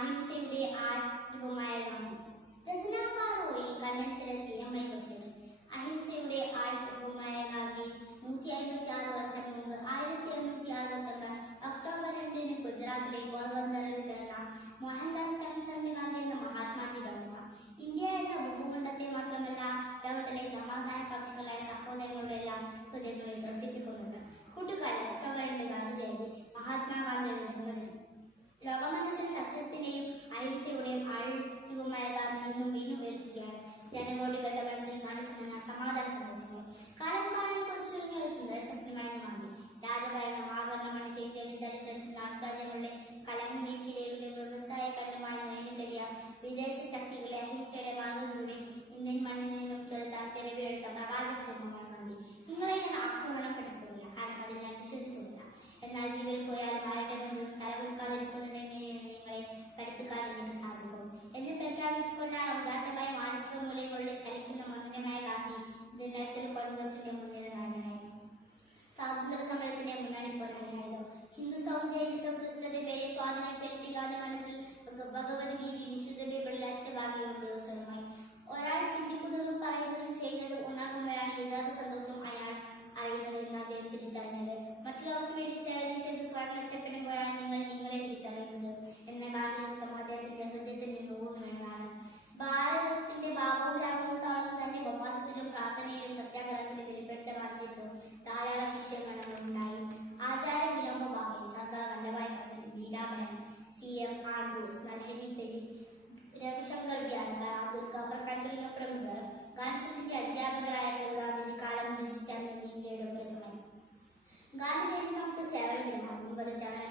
അഹിംസയുടെ ആൾരൂപമായ Gandhi. Rasna Farooqui Kannanchira CMI കൊച്ചിയിൽ. അഹിംസയുടെ ആൾരൂപമായ ഗാന്ധി 156 വർഷം മുമ്പ് 1861 ഒക്ടോബർ 2 ഗുജറാത്തിലെ പോർബന്ദറിൽ പിറന്ന മോഹൻദാസ് കരംചന്ദ് ഗാന്ധി എന്ന മഹാത്മാജിയുടെ ഓർമ്മ. ഇന്ത്യ എന്ന ഭൂഖണ്ഡത്തെ മാത്രമല്ല ലോകത്തിലെ സമാധാനപക്ഷങ്ങളായ സഹോദരങ്ങളുടെ എല്ലാം ഹൃദയങ്ങളെ ത്രസിപ്പിക്കുന്നുണ്ട്. കൂട്ടുകാരെ, ഒക്ടോബർ 2 ഗാന്ധി ജയന്തി, മഹാത്മാഗാന്ധിയുടെ ജന്മദിനം. ലോകമനസ്സിൽ സത്യത്തിന്റെയും അഹിംസയുടെയും ആൾരൂപമായ ഗാന്ധി ഇന്നും വീണ്ടും ഉയർത്തുകയാണ്. ജനകോടികളുടെ മനസ്സിൽ നാടിസുമെന്ന സമാധാന സന്ദേശങ്ങൾ. കാലം കാണാൻ കുറച്ചൊരുങ്ങിയ ഒരു സുന്ദര സ്വപ്നമായിരുന്നു ഗാന്ധി. രാജഭരണം ആഭരണമാണ് ഇന്ത്യയുടെ ചരിത്രത്തിൽ നാട്ടുരാജ്യങ്ങളുടെ കലഹങ്ങൾക്കിടയിലൂടെ വ്യവസായ ഘട്ടമായി നുഴഞ്ഞുകയറിയ വിദേശ ശക്തികളെ അഹിംസയുടെ മാർഗങ്ങളിലൂടെ ഇന്ത്യൻ മണ്ണിൽ നിന്നും ചെറുതാൻ പിറവിയെടുത്ത പ്രവാചക ജന്മമാണ് ഗാന്ധി. നിങ്ങളെ ഞാൻ ആക്രമണപ്പെടുത്തുന്നില്ല, കാരണം അതിൽ ഞാൻ വിശ്വസിക്കുന്നില്ല. എന്നാൽ ജീവൻ പോയാലും ആരുടെ മുന്നിലും തലകുൽക്കാതിരിക്കുന്നത് എങ്ങനെയെന്ന് നിങ്ങളെ പഠിപ്പിക്കാൻ എനിക്ക് സാധിക്കും എന്ന് പ്രഖ്യാപിച്ചുകൊണ്ടാണ് ഉദാത്തമായ മാനസിക മൂല്യങ്ങളുടെ ചലിക്കുന്ന മന്ദിരമായ ഗാന്ധി ഇന്ത്യൻ നാഷണൽ കോൺഗ്രസിന്റെ മുൻനിര നായകനായി. സ്വാതന്ത്ര്യ സമരത്തിന്റെ മുന്നണി പോരാളിയായത്. ഹിന്ദു ജൈനിസം ക്രിസ്തുവിന്റെ പേരെ സ്വാധീനം ചെലുത്തി ഗാന്ധി മനസ്സിൽ ഭഗവത്ഗീതയും വിശുദ്ധ ബൈബിളിലെ അഷ്ടഭാഗ്യവും ദിവസവുമായി. ഒരാൾ ചിന്തിക്കുന്നതും പറയുന്നതും ചെയ്യുന്നതും ഒന്നാകുമ്പോഴാണ് യഥാർത്ഥ സന്തോഷം അയാൾ അറിയുന്നതെന്ന് അദ്ദേഹം തിരിച്ചറിഞ്ഞത്. മറ്റു ലോകത്തിന് വേണ്ടി സേവനം ചെയ്ത് സ്വയം നഷ്ടപ്പെടുമ്പോഴാണ് നിങ്ങൾ നിങ്ങളെ തിരിച്ചറിയുന്നത് എന്ന ഗാന്ധിയുക്തം അദ്ദേഹത്തിന്റെ ഹൃദയത്തിൽ നിന്ന് ഊന്നുവേണ്ടതാണ്. ഭാരതത്തിന്റെ ഭാവവും രാഗവും താളവും തന്നെ ഉപവാസത്തിലും പ്രാർത്ഥനയിലും സത്യാഗ്രഹത്തിലും വെളിപ്പെടുത്ത ഗാന്ധിജിക്ക് ധാരാളം ശിഷ്യഗണങ്ങളുണ്ടായി. ആചാര്യ വിനോബ ഭാവെ, സർദാർ വല്ലഭായ് പട്ടേൽ, മീരാബായി, CF ആൻഡ്രൂസ്, നരഹരി പെരി, രവിശങ്കർ വ്യാസ്കർ, അബ്ദുൽ ഗഫർ ഖാൻ തുടങ്ങിയ പ്രമുഖർ ഗാന്ധിജിയുടെ അധ്യാപകരായപ്പോൾ ഗാന്ധിജി കാലം രുചിച്ചായിരുന്നു ഇന്ത്യയുടെ പരിശ്രമം. ഗാന്ധി ജയന്തി നമുക്ക് സേവന ദിനമാണ്. 9 സേവന